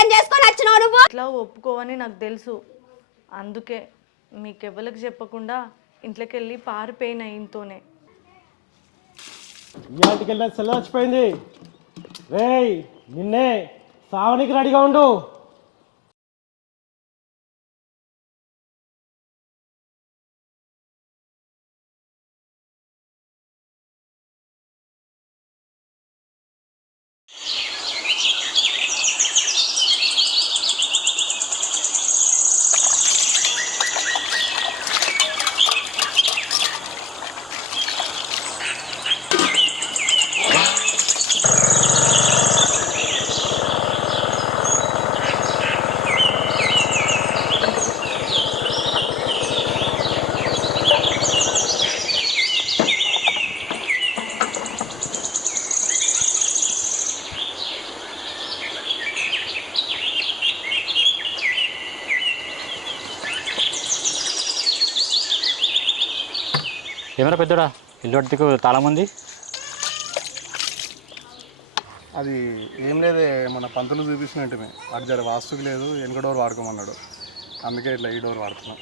లగ్గం చేసుకొని వచ్చినావు నువ్వు? ఇట్లా ఒప్పుకోవని నాకు తెలుసు, అందుకే మీకెవ్వరికి చెప్పకుండా ఇంట్లోకి వెళ్ళి పారిపోయిన ఇంతోనే. ఇయాటికి వెళ్ళిన సెల్ల వచ్చిపోయింది. రేయ్ నిన్నే సావనికి రెడీగా ఉండు. ఏమైనా పెద్దడా ఇల్లు అడ్డుకు తాళం ఉంది? అది ఏం లేదే, మన పంతులు చూపించినట్టు అటు జర వాస్తుకు లేదు, వెనక డోర్ వాడుకోమన్నాడు, అందుకే ఇట్లా ఈ డోర్ వాడుతున్నాం.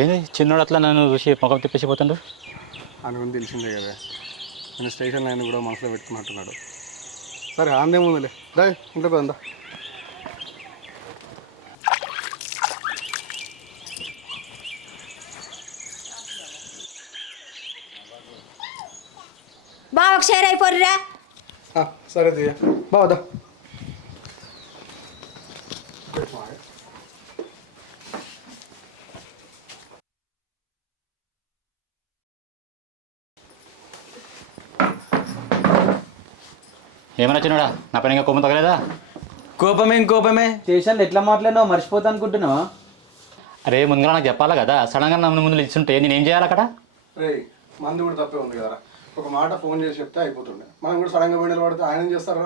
ఏంది చిన్నోడు అట్లా నన్ను చూసి ముఖం తిప్పేసిపోతుండు? అని గురించి తెలిసిందే కదా, నేను స్టేషన్ లైన్ కూడా మనసులో పెట్టుకున్నట్టున్నాడు. సరే అందేముందిలే, రా ఇంట్లోకి అందా. బావ షేర్ అయిపోర్రా. సరే దియ్య బావదా. ఏమైనా చిన్నోడా నా పైన ఇంకా కోపం తగలేదా? కోపమే స్టేషన్లో ఎట్లా మాట్లాడినావు మర్చిపోతా అనుకుంటున్నావా? అరే ముందుగా నాకు చెప్పాలా కదా, సడన్గా నన్ను ముందు ఇచ్చుంటే నేనేం చేయాలి అక్కడ? రే మంది కూడా తప్పే ఉంది కదా, ఒక మాట ఫోన్ చేసి చెప్తే అయిపోతుండే, మనం కూడా సడన్గా పోయిన పడితే ఆయన ఏం చేస్తారా?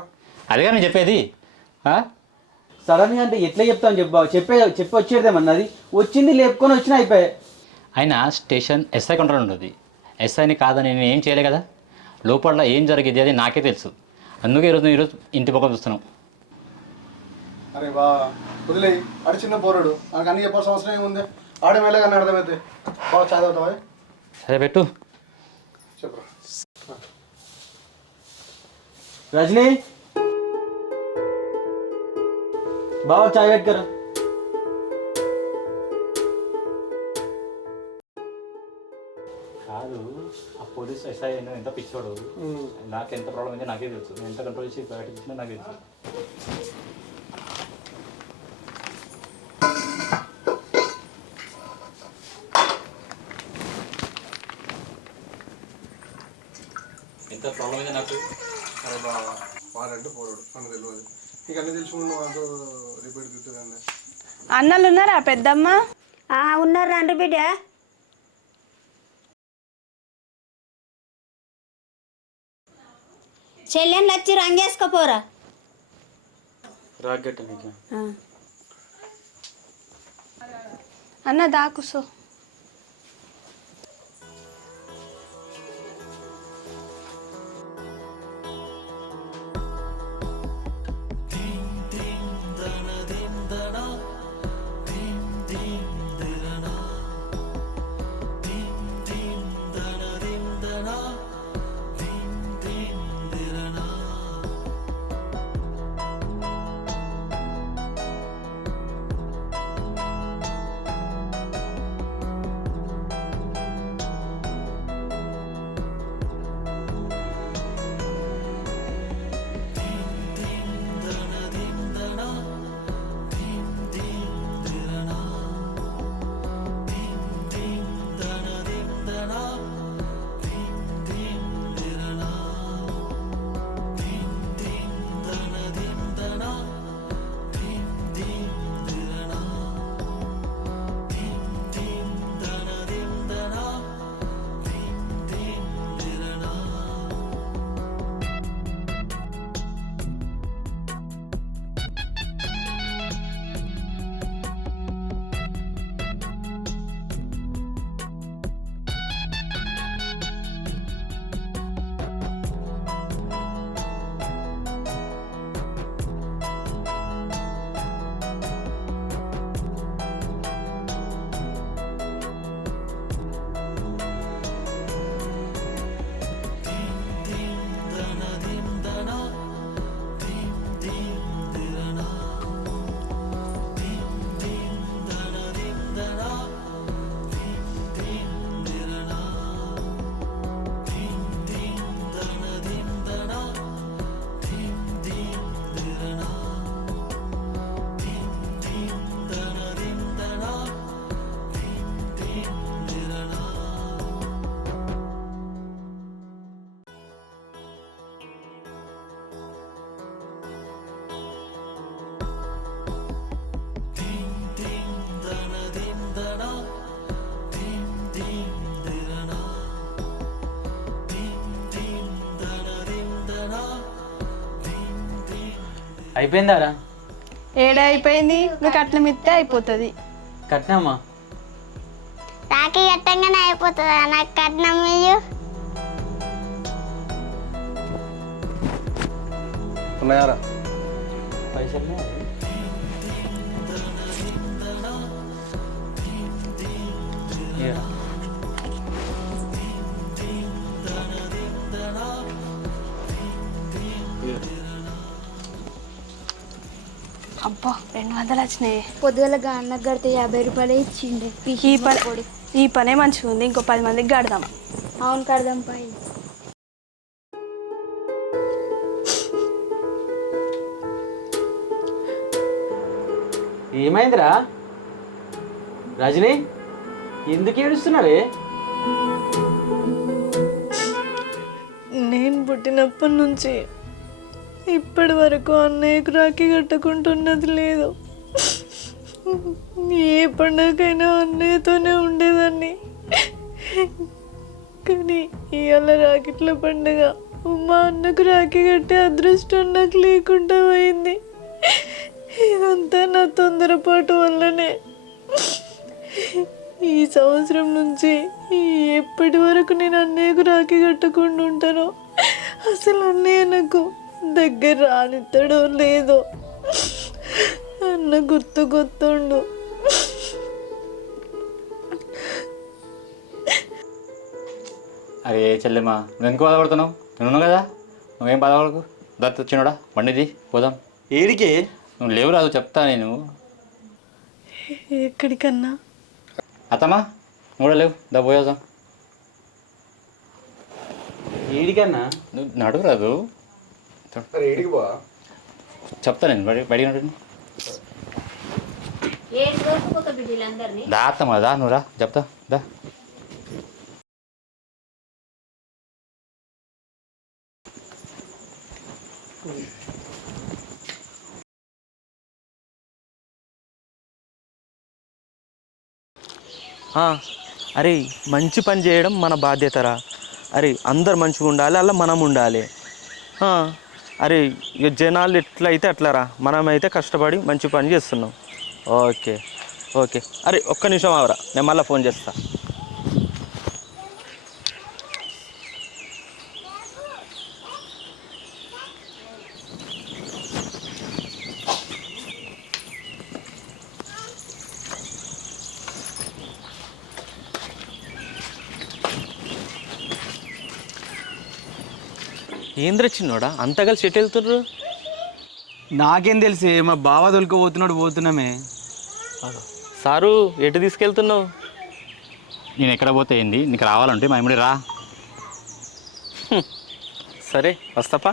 అదేగా నేను చెప్పేది. సడన్గా అంటే ఎట్లా చెప్తాను చెప్పి వచ్చేదేమన్నది, వచ్చింది లేపుకొని వచ్చినా అయిపోయాయి. అయినా స్టేషన్ ఎస్ఐ కంట్రోల్ ఉంటుంది, ఎస్ఐని కాదని నేను ఏం చేయలే కదా, లోపల ఏం జరిగేది అది నాకే తెలుసు, అందుకే ఈరోజు ఇంటి పక్కన చూస్తున్నాం. అరే బా వదిలే, ఆడు చిన్న పోరాడు, నాకు అన్ని చెప్పాల్సిన అవసరం ఏముంది, ఆడే వెళ్ళే కానీ అర్థమైతే బాగా చదువుతావా? సరే పెట్టు. చెప్పరా రజనీ బావ చాయ్ పెట్టుకరా. కాదు ఆ పోలీస్ ఎస్ఐ ఎంత పిచ్చోడు, నాకు ఎంత ప్రాబ్లం అయితే నాకే తెలుసు, నేను ఎంత కంట్రోల్ చేసి బయట చూసినా నాకే తెలుసు. ఎంత ప్రాబ్లం అయితే నాకు. అరే బా వాడంటే పోరాడు, మనకు తెలియదు, నీకు అన్నీ తెలుసుకుంటే వాళ్ళతో రిపీట్ తిరుగుతుంది. అన్నలు ఉన్నారా పెద్దమ్మ? ఉన్నారు రండి బిడ్డ. చెల్లెళ్ళు వచ్చి రంగేసుకపోరా. రాగట్ట నీకు అన్న దాకుసో. అయిపోయిందారా? ఏడా అయిపోయింది, నువ్వు కట్నం ఇస్తే అయిపోతుంది. కట్నామా? రాఖీ కట్టంగానే అయిపోతుందా? నాకు కట్నం ఇయ్యు. ఉన్నాయారా? పైసలు అబ్బా 200 వచ్చినాయి. పొద్దుగల అన్నకు కడితే 50 రూపాయలే ఇచ్చిండే. ఈ పనే మంచిగా ఉంది, ఇంకో 10 మందికి కడదాం. అవును కడదాం పై. ఏమైందిరా రజని? ఎందుకు ఏడుస్తున్నావే? నేను పుట్టినప్పటి నుంచి ఇప్పటి వరకు అన్నయ్యకు రాఖీ కట్టుకుంటున్నది లేదు. ఏ పండుగకైనా అన్నయ్యతోనే ఉండేదాన్ని. కానీ ఇవాళ రాఖీట్ల పండుగ, మా అన్నకు రాఖీ కట్టే అదృష్టం నాకు లేకుండా పోయింది. ఇదంతా నా తొందరపాటు వల్లనే. ఈ సంవత్సరం నుంచి ఎప్పటి వరకు నేను అన్నయ్యకు రాఖీ కట్టకుండా ఉంటానో అసలు అన్నయ్య నాకు దగ్గర రానిస్తాడో లేదో. అన్న గుర్తుండు. అరే చెల్లెమ్మా, నువ్వు ఎందుకు బాధపడుతున్నావు? నువ్వు కదా, నువ్వేం బాధపడకు. దత్తు వచ్చినాడా, బండిది పోదాం. ఏడికే? నువ్వు లేవు రాదు, చెప్తా నేను. ఎక్కడికన్నా? అత్తమ్మా నువ్వు కూడా లేవు, దా పోయేద్దాం. ఏడికన్నా? నువ్వు నడువు రాదు, ఏడికి బా? చెప్తా నేను. బయటికి నడు. దా అత్తమ్మా, దా నువ్వు రా, చెప్తా దా. అరే మంచి పని చేయడం మన బాధ్యతరా. అరే అందరు మంచిగా ఉండాలి, అలా మనం ఉండాలి. అరే ఇక జనాలు ఎట్లయితే అట్లరా, మనమైతే కష్టపడి మంచి పని చేస్తున్నాం. Okay okay. అరే ఒక్క నిమిషం అవరా, నేను మళ్ళీ ఫోన్ చేస్తా. ఏంద్ర చిన్నోడా అంత కలిసి ఎటు వెళ్తుర్రు? నాకేం తెలిసే, మా బావ తొలుకోపోతున్నాడు, పోతున్నామే. సారు ఎటు తీసుకెళ్తున్నావు? నేను ఎక్కడ పోతే ఏంది, నీకు రావాలంటే మా ఇమ్మడి రా. సరే వస్తాపా.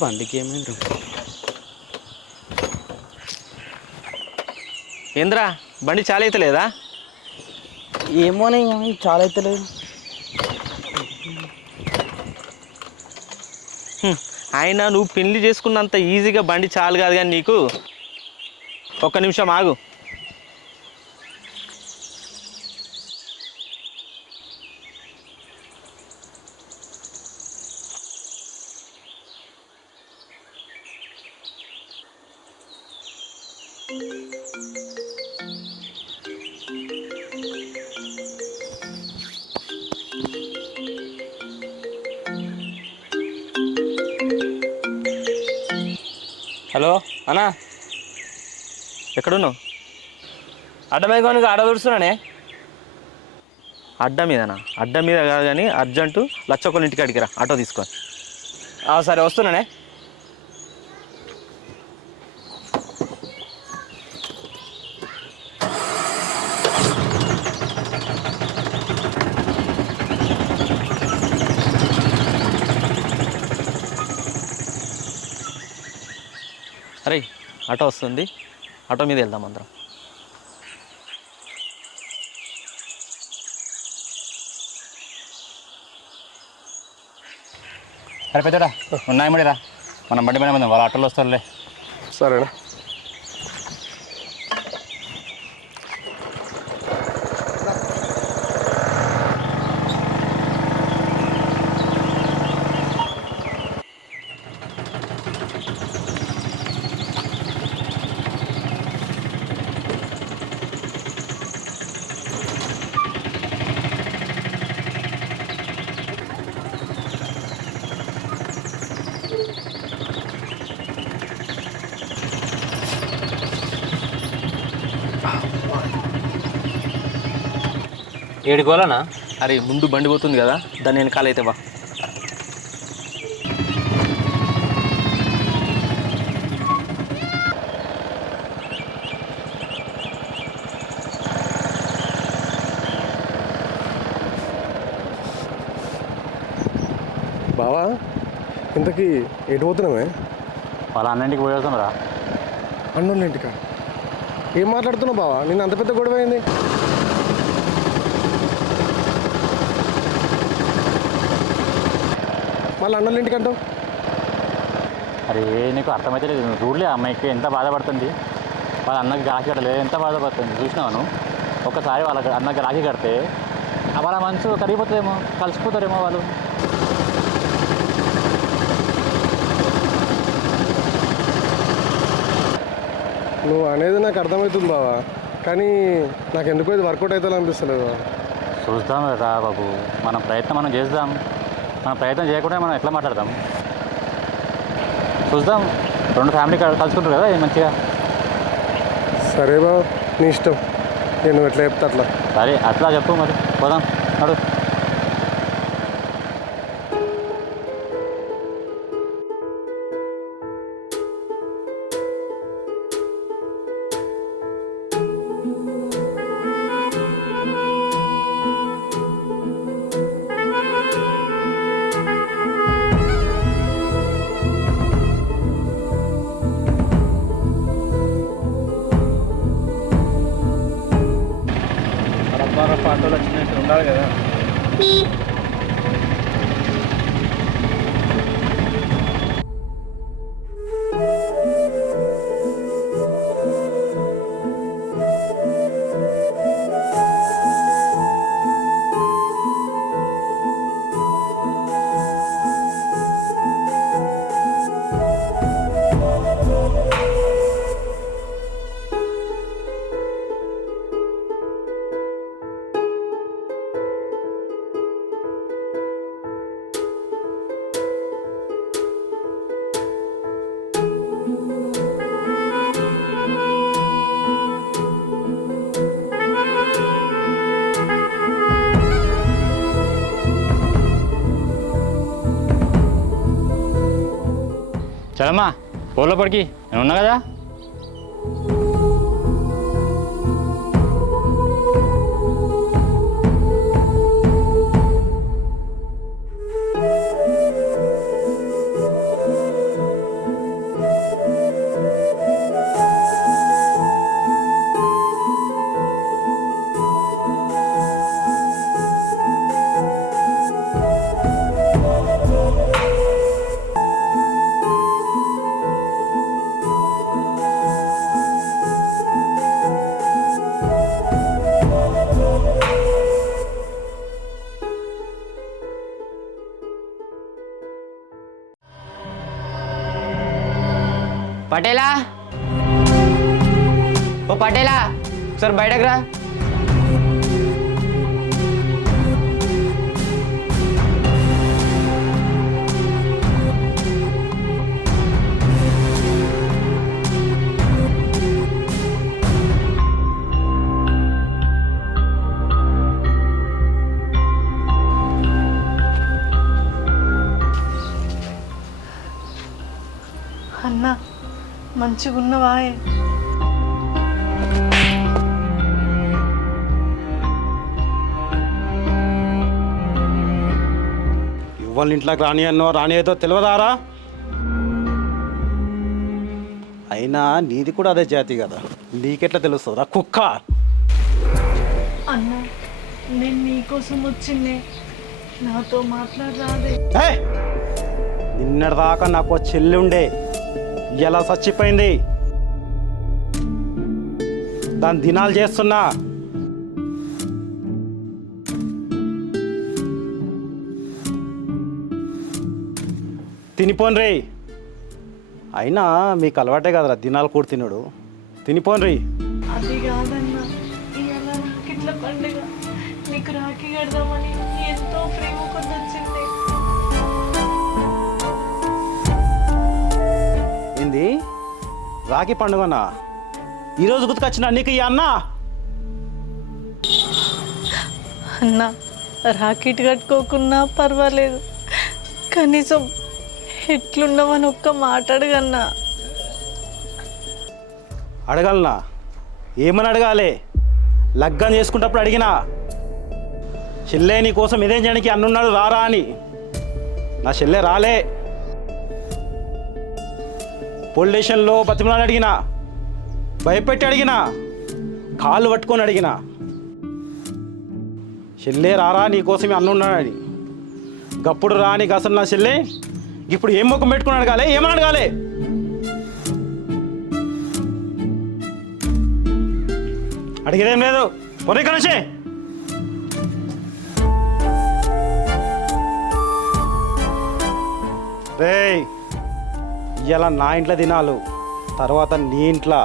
బండికి ఏమైంది? ఏంద్రా బండి చాలా అవుతలేదా? ఏమోనే చాలా అవుతలేదు. ఆయన నువ్వు పెళ్లి చేసుకున్నంత ఈజీగా బండి చాలు కాదు, కానీ నీకు ఒక్క నిమిషం ఆగు. హలో అన్నా, ఎక్కడున్నావు? అడ్డమైకోనికి ఆడ చూస్తున్నానే. అడ్డ మీదనా? అడ్డ మీద కాదు కానీ అర్జెంటు లచ్చొక్కని ఇంటికి అడిగిరా, ఆటో తీసుకొని. సరే వస్తున్నానే. ఆటో వస్తుంది, ఆటో మీద వెళ్దాం అందరం. అరే పెద్దడా ఉన్నాయి మడిరా, మనం బండి పైన వాళ్ళ ఆటోలో వస్తారులే. సరేనా? ఏడుకోవాలనా? అరే ముందు బండి పోతుంది కదా, దాన్ని వెనకాల అయితే బా. బావా ఇంతకీ ఎటు పోతున్నామే? వాళ్ళ అన్నింటికి పోయేస్తాం రా. అన్నోళ్ళ ఇంటికా? ఏం మాట్లాడుతున్నావు బావా? నిన్న అంత పెద్ద గొడవ అయింది. మళ్ళీ అన్నోళ్ళ ఇంటికి అంటావు? అరే నీకు అర్థమైతే లేదు, నువ్వు చూడలే అమ్మాయికి ఎంత బాధపడుతుంది. వాళ్ళ అన్నకి రాఖీ కట్టలేదు, ఎంత బాధపడుతుంది చూసినావు. ఒక్కసారి వాళ్ళ అన్నకి రాఖీ కడితే వాళ్ళ మనసు కరిగిపోతుందేమో, కలిసిపోతారేమో వాళ్ళు. నువ్వు అనేది నాకు అర్థమవుతుంది బావా, కానీ నాకు ఎందుకో ఇది వర్కౌట్ అవుతుందో అనిపిస్తలేదు. చూద్దాం రా బాబు, మన ప్రయత్నం మనం చేద్దాం. మన ప్రయత్నం చేయకుండా మనం ఎట్లా మాట్లాడదాం? చూద్దాం, రెండు ఫ్యామిలీ కలుసుకుంటారు కదా మంచిగా. సరే బావ, నీ ఇష్టం, నేను ఎట్లా చెప్తా అట్లా. సరే అట్లా చెప్పు, మరి పోదాం నడు. ఆటోలు వచ్చినట్టు ఉండాలి కదా. చలమ్మా పోలోపడికి నేను ఉన్నా కదా. పటేలా, ఓ పటేలా సార్ బయటకు రా. అన్నా మంచిగా ఉన్నవా? వాళ్ళ ఇంట్లోకి రాని అన్నో రాని ఏదో తెలియదారా? అయినా నీది కూడా అదే జాతి కదా, నీకెట్లా తెలుస్తుందా కుక్క? అన్న నేను నీకోసం వచ్చిందే, నాతో మాట్లాడరాదే. నిన్నటిదాకా నాకు ఓ చెల్లి ఉండే, ఇలా చచ్చిపోయింది. దాని దినాలు చేస్తున్నా. తినిపోన్రీ. అయినా మీకు అలవాటే కదరా దినాలు కూడా తినడు. తినిపోన్రీ. అది కాదన్నా, ఇవాళ రాకిట్ల పండుగ, నీకు రాఖీ కడదామని ఎంతో ప్రేమ కొద్దొచ్చింది. ఏంది రాఖీ పండుగనా? ఈరోజు గుర్తుకొచ్చిన నీకు ఈ అన్న. అన్న రాకెట్ కట్టుకోకున్నా పర్వాలేదు, కనీసం ఎట్లున్నామని ఒక్క మాట అడగన్నా. అడగలనా? ఏమని అడగాలి? లగ్గం చేసుకుంటప్పుడు అడిగినా, చెల్లె నీ కోసం ఇదేం చేయడానికి అన్నున్నాడు రారా అని. నా చెల్లె రాలే. పోలీస్ స్టేషన్లో బతిమలాని అడిగినా, భయపెట్టి అడిగినా, కాళ్ళు పట్టుకొని అడిగినా, చెల్లె రారా నీకోసం అన్నున్నాడని. గప్పుడు రాని అసలు నా చెల్లె ఇప్పుడు ఏం ముఖం పెట్టుకుని అడగాలి? ఏమని అడగాలి? అడిగేదేం లేదు. పొరే కనసే. రేయ్, ఇలా నా ఇంట్లో తినాలు, తర్వాత నీ ఇంట్లో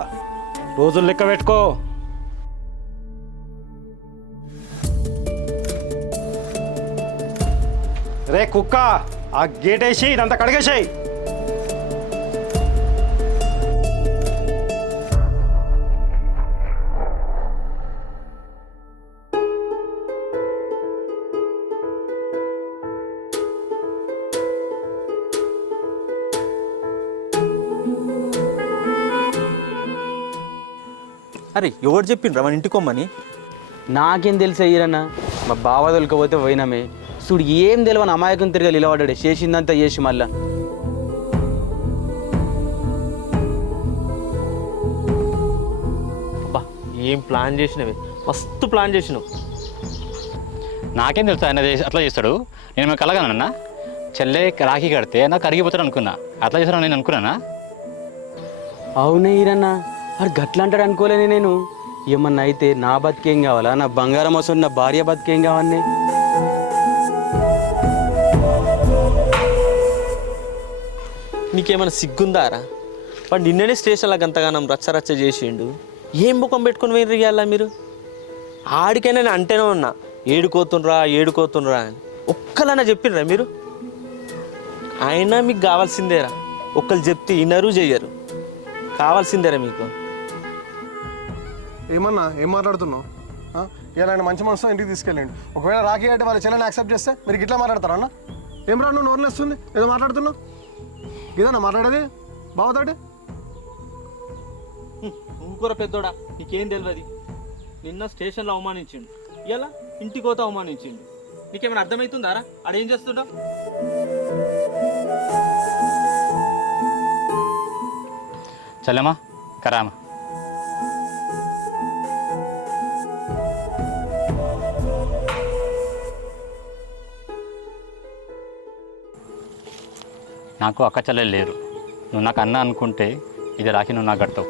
రోజులు లెక్క పెట్టుకో. రే కుక్క, ఆ గేట్ వేసి ఇదంతా కడిగేసాయి. అరే ఎవరు చెప్పిండ్రా మన ఇంటికొమ్మని? నాకేం తెలుసు అయ్యారన్న, మా బావ తొలకపోతే పోయినామే. చూడు ఏం తెలియని అమాయకం తిరిగా నిలబడ్డాడు, చేసిందంతా చేసి మళ్ళా. అబ్బా ఏం ప్లాన్ చేసినవి, మస్తు ప్లాన్ చేసినావు. నాకేం తెలుసు ఆయన అట్లా చేస్తాడు. నేను మేము కలగనన్నా, చెల్లె రాఖీ కడితే నాకు కరిగిపోతాడు అనుకున్నా. అట్లా చేస్తాను నేను అనుకున్నానా? అవునే ఈరన్న, అది గట్లా అంటాడు అనుకోలేని నేను. ఏమన్నా అయితే నా బతికేం కావాలా? నా బంగారం వస్తుంది, నా భార్య బతికేం కావాలి? నీకేమైనా సిగ్గుందారా? వాడు నిన్ననే స్టేషన్లో గంతగానం రచ్చరచ్చ చేసిండు. ఏం ముఖం పెట్టుకుని వేరు ఇవ్వాలా మీరు? ఆడికైనా నేను అంటేనే ఉన్నా, ఏడుకోతుండ్రా అని. ఒక్కలన్నా చెప్పిండ్రా మీరు? అయినా మీకు కావాల్సిందేరా, ఒక్కరు చెప్తే వినరు చెయ్యరు. కావాల్సిందేరా మీకు. ఏమన్నా ఏం మాట్లాడుతున్నావు? ఇలా ఆయన మంచి మనసుతో ఇంటికి తీసుకెళ్ళండి. ఒకవేళ రాఖీ అంటే వాళ్ళ చెల్లెని యాక్సెప్ట్ చేస్తే మీరు ఇట్లా మాట్లాడతారా అన్న? ఏం రా నువ్వు నోరులు వస్తుంది, ఏదో మాట్లాడుతున్నావు? ఇదన్నా మాట్లాడేది బావతోటి? ఇంకోర పెద్దోడా, నీకేం తెలియదు. నిన్న స్టేషన్లో అవమానించిండు, ఇలా ఇంటికి పోతే అవమానించిండు. నీకేమైనా అర్థమవుతుందారా ఆడేం చేస్తుండో? చెల్లెమ్మా కరామా. నాకు అక్క చెల్లెలు లేరు. నువ్వు నాకు అన్న అనుకుంటే ఇది రాఖీ నువ్వు నాకు కడతావు.